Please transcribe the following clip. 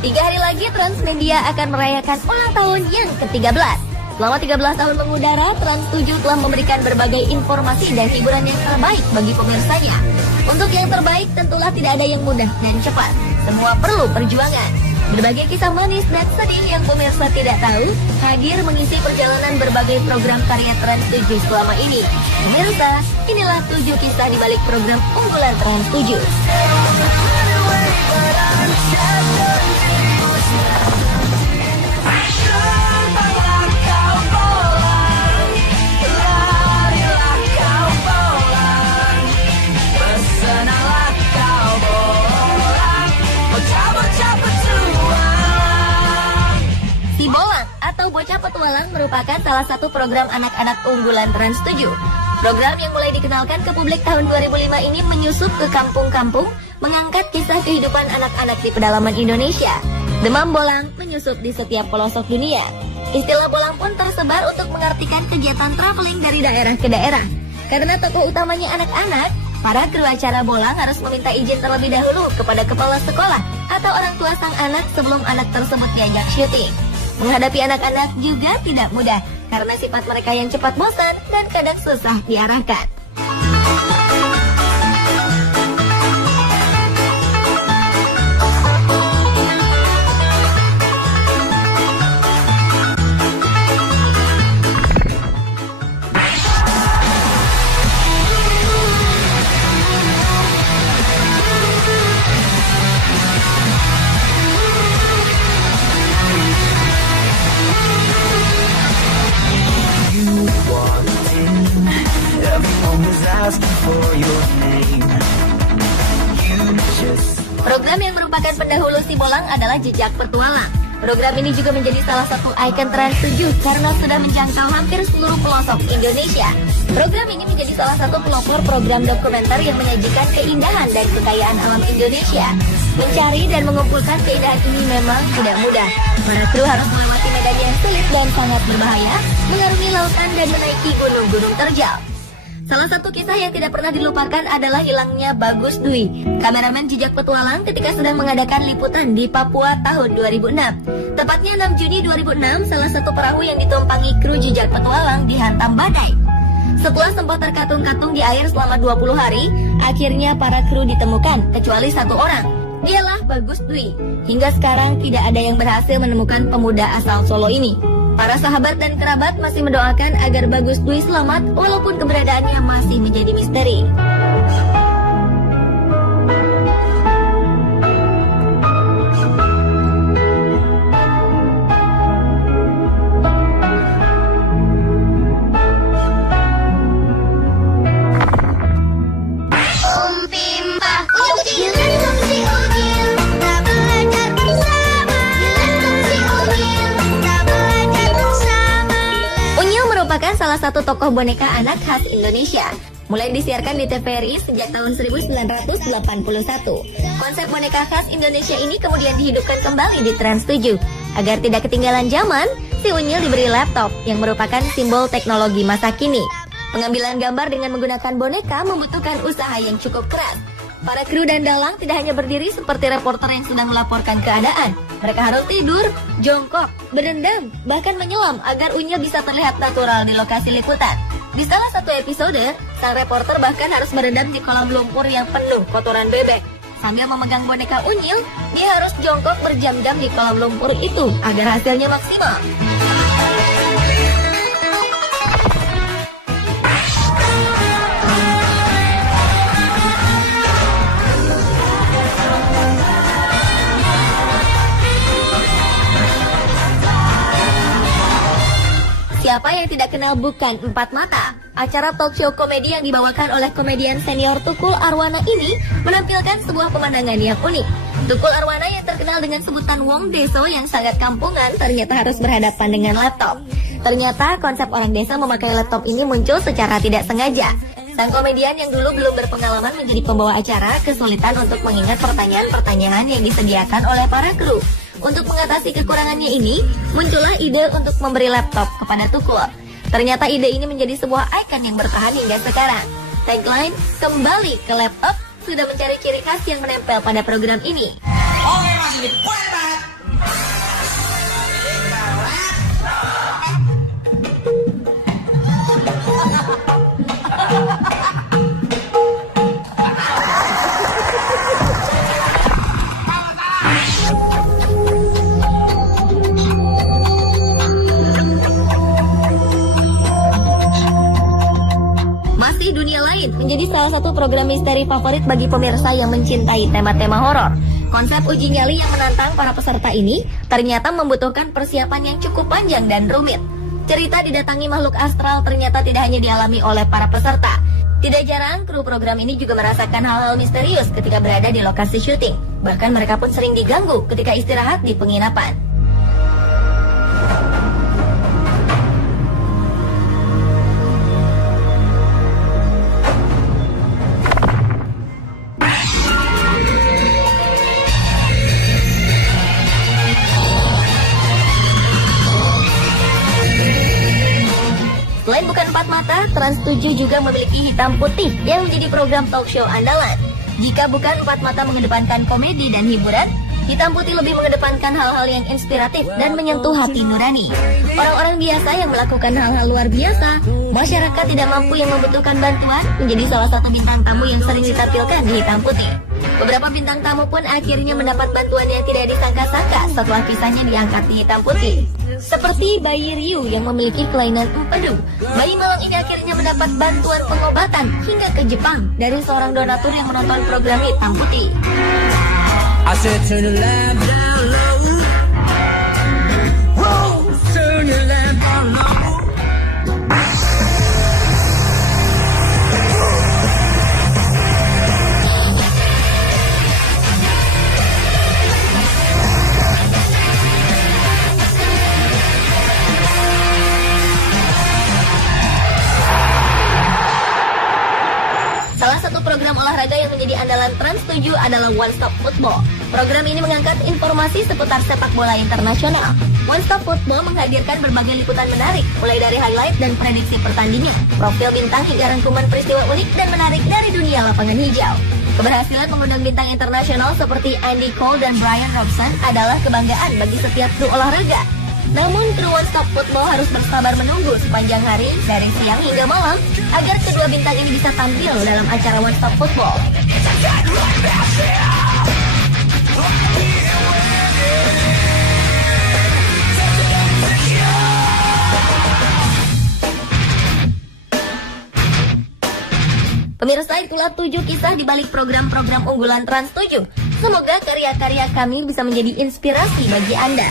3 hari lagi Transmedia akan merayakan ulang tahun yang ke-13. Selama 13 tahun mengudara, Trans 7 telah memberikan berbagai informasi dan hiburan yang terbaik bagi pemirsanya. Untuk yang terbaik tentulah tidak ada yang mudah dan cepat. Semua perlu perjuangan. Berbagai kisah manis dan sedih yang pemirsa tidak tahu hadir mengisi perjalanan berbagai program karya Trans 7 selama ini. Pemirsa, inilah 7 kisah di balik program unggulan Trans 7. Si Bolang atau Bocah Petualang merupakan salah satu program anak-anak unggulan Trans 7. Program yang mulai dikenalkan ke publik tahun 2005 ini menyusup ke kampung-kampung, mengangkat kisah kehidupan anak-anak di pedalaman Indonesia. Demam bolang menyusup di setiap pelosok dunia. Istilah bolang pun tersebar untuk mengartikan kegiatan traveling dari daerah ke daerah. Karena tokoh utamanya anak-anak, para kru acara bolang harus meminta izin terlebih dahulu kepada kepala sekolah atau orang tua sang anak sebelum anak tersebut diajak syuting. Menghadapi anak-anak juga tidak mudah, karena sifat mereka yang cepat bosan dan kadang susah diarahkan. Program yang merupakan pendahulu Si Bolang adalah Jejak Petualang. Program ini juga menjadi salah satu ikon Trans 7 karena sudah menjangkau hampir seluruh pelosok Indonesia. Program ini menjadi salah satu pelopor program dokumenter yang menyajikan keindahan dan kekayaan alam Indonesia. Mencari dan mengumpulkan keindahan ini memang tidak mudah. Para kru harus melewati medan yang sulit dan sangat berbahaya, mengarungi lautan dan menaiki gunung-gunung terjal. Salah satu kisah yang tidak pernah dilupakan adalah hilangnya Bagus Dwi, kameramen Jejak Petualang ketika sedang mengadakan liputan di Papua tahun 2006. Tepatnya 6 Juni 2006, salah satu perahu yang ditumpangi kru Jejak Petualang dihantam badai. Setelah sempat terkatung-katung di air selama 20 hari, akhirnya para kru ditemukan, kecuali satu orang. Dialah Bagus Dwi. Hingga sekarang tidak ada yang berhasil menemukan pemuda asal Solo ini. Para sahabat dan kerabat masih mendoakan agar Bagus Dwi selamat walaupun keberadaannya masih menjadi misteri. Merupakan salah satu tokoh boneka anak khas Indonesia. Mulai disiarkan di TVRI sejak tahun 1981. Konsep boneka khas Indonesia ini kemudian dihidupkan kembali di Trans 7. Agar tidak ketinggalan zaman, si Unyil diberi laptop yang merupakan simbol teknologi masa kini. Pengambilan gambar dengan menggunakan boneka membutuhkan usaha yang cukup keras. Para kru dan dalang tidak hanya berdiri seperti reporter yang sedang melaporkan keadaan. Mereka harus tidur, jongkok, berendam, bahkan menyelam agar Unyil bisa terlihat natural di lokasi liputan. Di salah satu episode, sang reporter bahkan harus berendam di kolam lumpur yang penuh kotoran bebek. Sambil memegang boneka Unyil, dia harus jongkok berjam-jam di kolam lumpur itu agar hasilnya maksimal. Siapa yang tidak kenal bukan Empat Mata? Acara talk show komedi yang dibawakan oleh komedian senior Tukul Arwana ini menampilkan sebuah pemandangan yang unik. Tukul Arwana yang terkenal dengan sebutan Wong Deso yang sangat kampungan ternyata harus berhadapan dengan laptop. Ternyata konsep orang desa memakai laptop ini muncul secara tidak sengaja. Sang komedian yang dulu belum berpengalaman menjadi pembawa acara kesulitan untuk mengingat pertanyaan-pertanyaan yang disediakan oleh para kru. Untuk mengatasi kekurangannya ini, muncullah ide untuk memberi laptop kepada Tukul. Ternyata ide ini menjadi sebuah ikon yang bertahan hingga sekarang. Tagline, kembali ke laptop, sudah mencari ciri khas yang menempel pada program ini. Oke, Mas Yudit, satu program misteri favorit bagi pemirsa yang mencintai tema-tema horor. Konsep uji nyali yang menantang para peserta ini ternyata membutuhkan persiapan yang cukup panjang dan rumit. Cerita didatangi makhluk astral ternyata tidak hanya dialami oleh para peserta. Tidak jarang, kru program ini juga merasakan hal-hal misterius ketika berada di lokasi syuting. Bahkan mereka pun sering diganggu ketika istirahat di penginapan. Selain Bukan Empat Mata, Trans 7 juga memiliki Hitam Putih yang menjadi program talk show andalan. Jika Bukan Empat Mata mengedepankan komedi dan hiburan, Hitam Putih lebih mengedepankan hal-hal yang inspiratif dan menyentuh hati nurani. Orang-orang biasa yang melakukan hal-hal luar biasa, masyarakat tidak mampu yang membutuhkan bantuan, menjadi salah satu bintang tamu yang sering ditampilkan di Hitam Putih. Beberapa bintang tamu pun akhirnya mendapat bantuan yang tidak disangka-sangka setelah kisahnya diangkat di Hitam Putih. Seperti bayi Ryu yang memiliki kelainan empedu. Bayi malang ini akhirnya mendapat bantuan pengobatan hingga ke Jepang dari seorang donatur yang menonton program Hitam Putih. I said turn the lamp down low. Whoa, turn the lamp down low. Salah satu program olahraga yang menjadi andalan Trans 7 adalah One Stop Football. Program ini mengangkat informasi seputar sepak bola internasional. One Stop Football menghadirkan berbagai liputan menarik, mulai dari highlight dan prediksi pertandingan, profil bintang hingga rangkuman peristiwa unik dan menarik dari dunia lapangan hijau. Keberhasilan mengundang bintang internasional seperti Andy Cole dan Brian Robson adalah kebanggaan bagi setiap kru olahraga. Namun kru One Stop Football harus bersabar menunggu sepanjang hari dari siang hingga malam agar kedua bintang ini bisa tampil dalam acara One Stop Football. Pemirsa, itulah 7 kisah di balik program-program unggulan Trans 7. Semoga karya-karya kami bisa menjadi inspirasi bagi Anda.